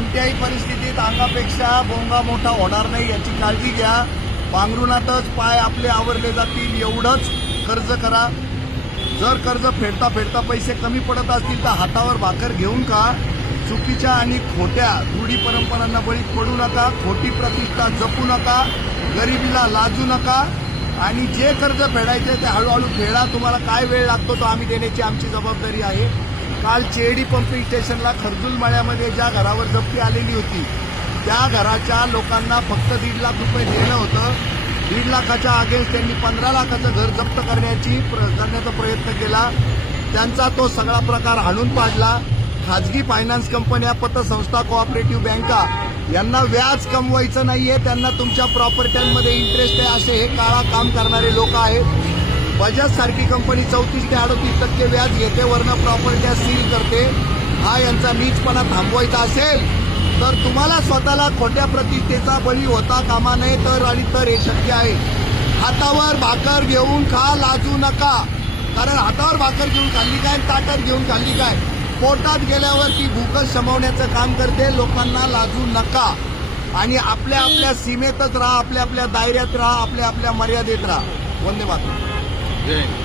कोणत्याही परिस्थितीत अंगापेक्षा बोंगा मोठा होणार नाही याची काळजी घ्या. पांघरुणातच पाय आपले आवरले जातील एवढंच कर्ज करा. जर कर्ज फेडता फेडता पैसे कमी पडत असतील तर हातावर भाकर घेऊन का चुकीच्या आणि खोट्या रूढी परंपरांना बळी पडू नका खोटी प्रतिष्ठा जपू नका गरिबीला लाजू नका. आणि जे कर्ज फेडायचे ते हळूहळू फेडा. तुम्हाला काय वेळ लागतो तो आम्ही देण्याची आमची जबाबदारी आहे. काल चेडी पंपिंग स्टेशनला खरजूल मळ्यामध्ये ज्या घरावर जप्ती आलेली होती त्या घराच्या लोकांना फक्त दीड लाख रुपये दिलं होतं. दीड लाखाच्या अगेन्स्ट त्यांनी पंधरा लाखाचं घर जप्त करण्याची करण्याचा प्रयत्न केला. त्यांचा तो सगळा प्रकार हाणून पाडला. खाजगी फायनान्स कंपन्या पतसंस्था कोऑपरेटिव्ह बँका यांना व्याज कमवायचं नाहीये त्यांना तुमच्या प्रॉपर्ट्यांमध्ये इंटरेस्ट आहे असे हे काळा काम करणारे लोक आहेत. बजाज सारखी कंपनी चौतीस ते अडतीस टक्के व्याज घेते वरनं प्रॉपर्ट्या सील करते. हा यांचा नीचपणा थांबवायचा असेल तर तुम्हाला स्वतःला खोट्या प्रतिष्ठेचा बळी होता कामा नये तर आणि तर हे शक्य आहे. हातावर भाकर घेऊन खा लाजू नका. कारण हातावर भाकर घेऊन खाल्ली काय ताटात घेऊन खाल्ली काय? पोटात गेल्यावर ती भूकच शमवण्याचं काम करते लोकांना लाजू नका. आणि आपल्या आपल्या सीमेतच राहा आपल्या आपल्या दायऱ्यात राहा आपल्या आपल्या मर्यादेत राहा. वंदे मातरम. जय हिंद